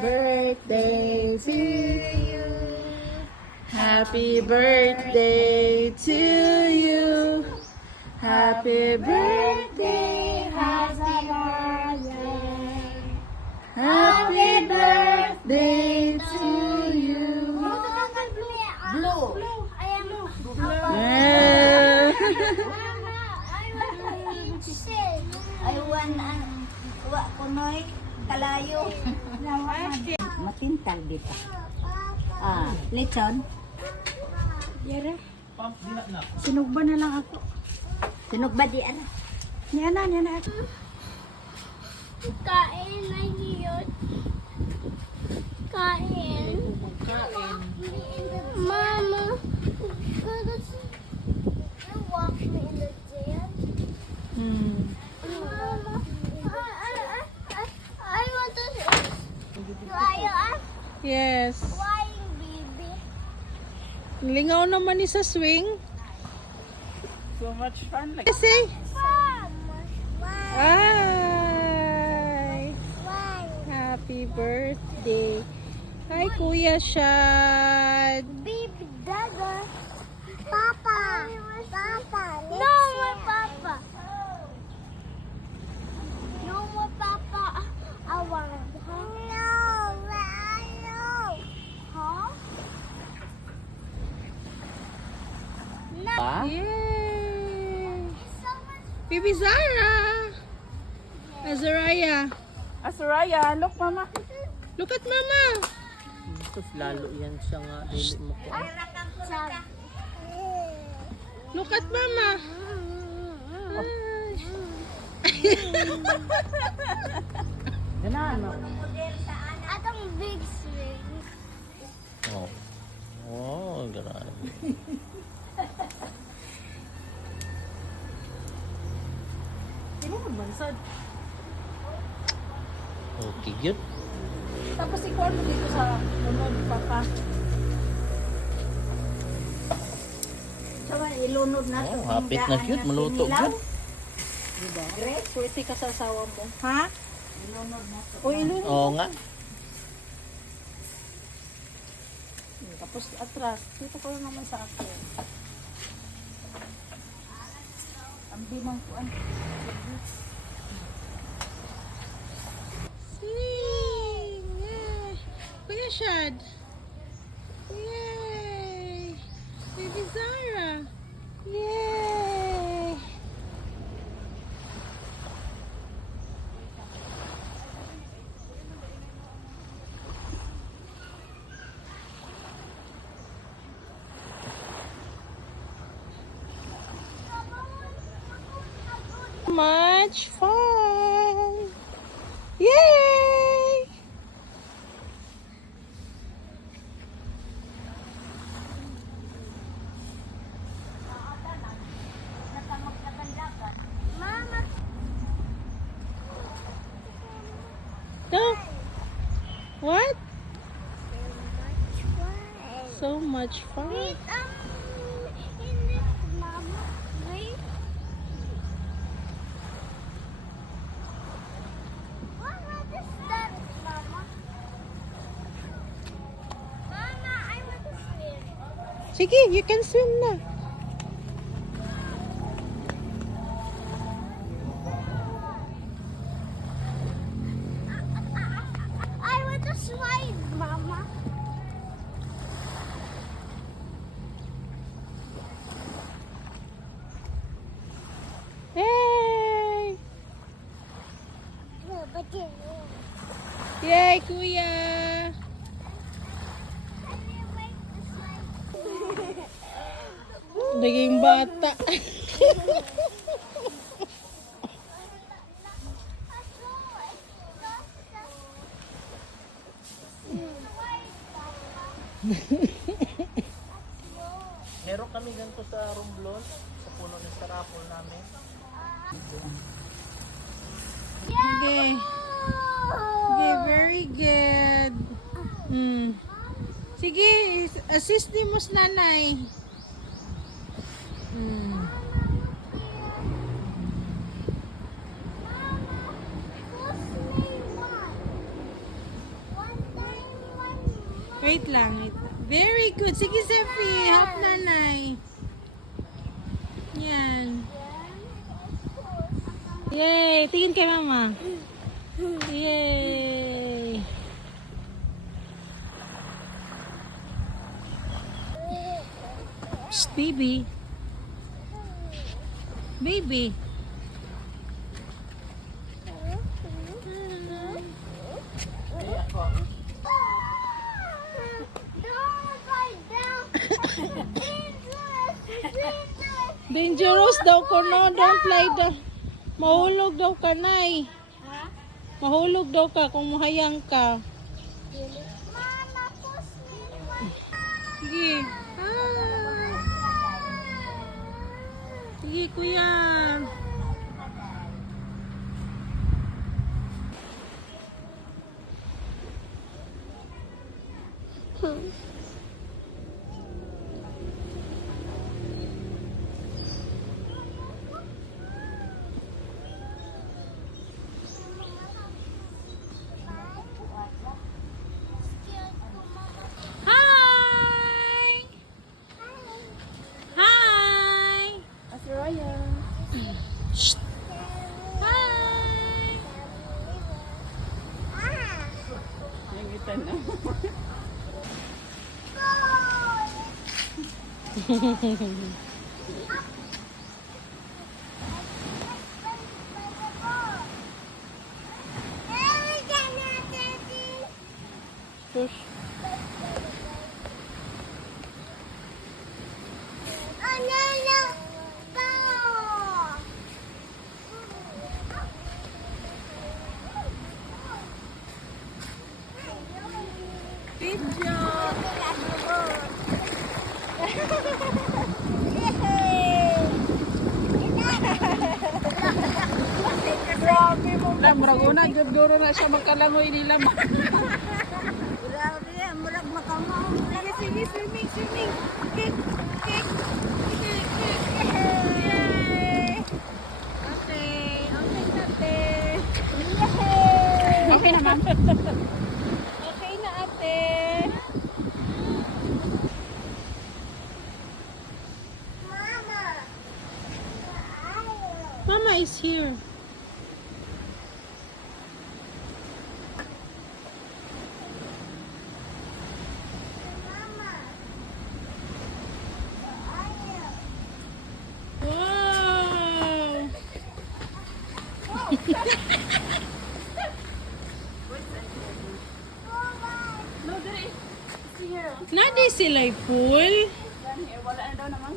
birthday to you. Happy birthday to you. Happy birthday, happy birthday. Happy birthday to you. Blue. Yeah. I want wa kunoy kalayo. Matintag dito. Lechon. Yara. Sinugba na lang ako. Sinog ba di ana? Niya na ako. Kain na yun. Kain. Mama, you walk me in the jail. Mama, I want to fly Yes. flying baby. Lingaw naman ni sa swing. So much fun. Like, Kasi. Mama, Ay. fly. Happy birthday. Hi, Kuya Shad. Baby Dada. Papa. Papa. No more Papa. No more Papa. I want. No. Huh? No. Yay. So much. Baby Zara. Azariah. Asaraya, look mama. Look at Mama. Tapos lalo yan siya nga. Dili mo ko. Look at Mama. Ganaan mo. Atong big swing. Oh. Oh, grabe. Sino magbansad? Okay, good. Tapos ikuha mo dito sa unod papa. Sawa ilunod na Oh, hapit na cute. Maluto good. Diba? Grace, pwede ka sa asawa mo. Ha? O ilunod. Oo nga. Tapos atras, dito ko naman sa akin. Ang bimang kuan. Sing. Yay. Kuya Shad. Yay. Baby Zara. Yay. Much fun. Yay. Mama, No. What? fly. So much fun. Wait, in this, Mama. Wait. What is that, Mama? Mama, I want to swim. Sige, you can swim na. I want to slide, Mama. Yay! No, but you. Yay, Kuya! I didn't like the slide. Naging bata. Meron kami ganito sa Romblon. Sa puno ng sarapol namin. Okay. Okay, very good. Sige, assist ni mo sa nanay. Who's name one? One Wait lang. Very good. Sige, Sefi. Help nanay. Yan. Yay! Tingin kay mama. Yay! Shh, baby. Baby. Dangerous daw ko no. Don't lie down. Mahulog daw ka, Nay. Mahulog daw ka kung mahayang ka. Sige. Ah. Sige, kuya. Hi! Hi! Shh. Hi! Shush. Good job. Grabe mo. Lamraguna, duro na siya magkalangoy nila. Grabe, murag makamao. Sige, sige, swimming, swimming. Kick, kick. Kick, kick. Yay! Okay, okay, ate. Yay! Okay na, ma'am. Okay na, ate. Mama is here. Wow! Nadi sila pool. Wala na daw naman.